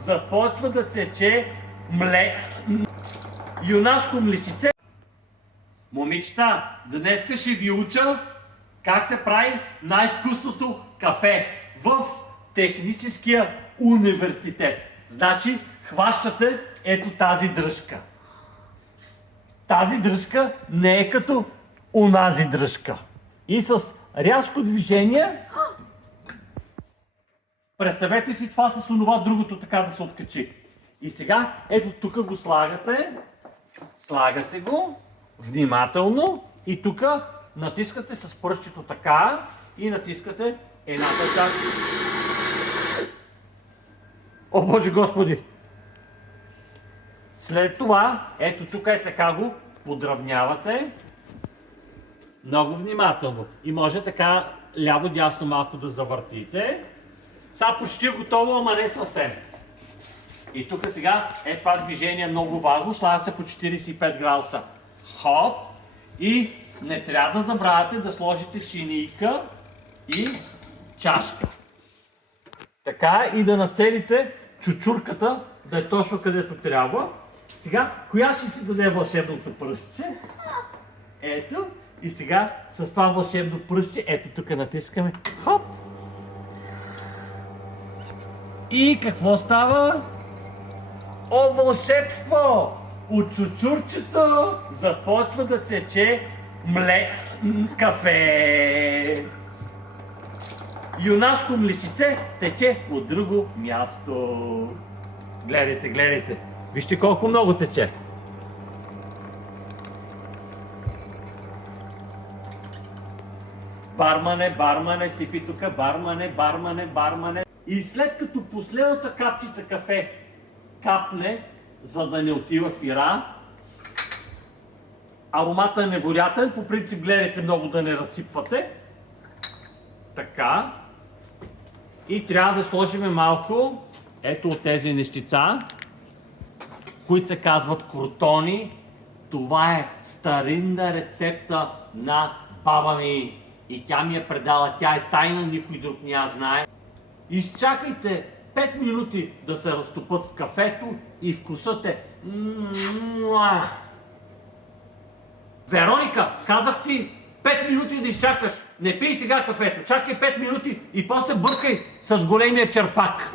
започва да тече юнашко млечице. Момичета, днеска ще ви уча как се прави най-вкусното кафе в Техническия университет. Значи, хващате ето тази дръжка. Тази дръжка не е като онази дръжка. И с рязко движение, представете си това с онова другото така да се откачи. И сега, ето тук го слагате го внимателно и тук натискате с пръстчето така и натискате едната част. О, Боже Господи! След това, ето тук е така го подравнявате много внимателно. И може така ляво-дясно малко да завъртите. Сега почти е готово, ама не съвсем. И тук сега е това движение много важно. Слага се по 45 градуса. Хоп! И не трябва да забравяте да сложите чинийка и чашка. Така и да нацелите чучурката да е точно където трябва. Сега, коя ще си даде вълшебното пръстче? Ето. И сега с това вълшебно пръстче, ето тук натискаме. Хоп! И какво става? О, вълшебство! От чучурчето започва да тече кафе. Юнашко млечице тече от друго място. Гледайте, гледайте. Вижте колко много тече. Бармане, бармане, сипи тука, бармане, бармане, бармане. И след като последната капчица кафе капне, за да не отива в ира, аромата е невероятен, по принцип гледайте много да не разсипвате. Така. И трябва да сложим малко, ето от тези нещица, които се казват крутони. Това е старинна рецепта на баба ми. И тя ми е предала, тя е тайна, никой друг не я знае. Изчакайте 5 минути да се разтопят в кафето и вкусът е... Вероника, казах ти 5 минути да изчакаш. Не пий сега кафето, чакай 5 минути и после бъркай с големия черпак.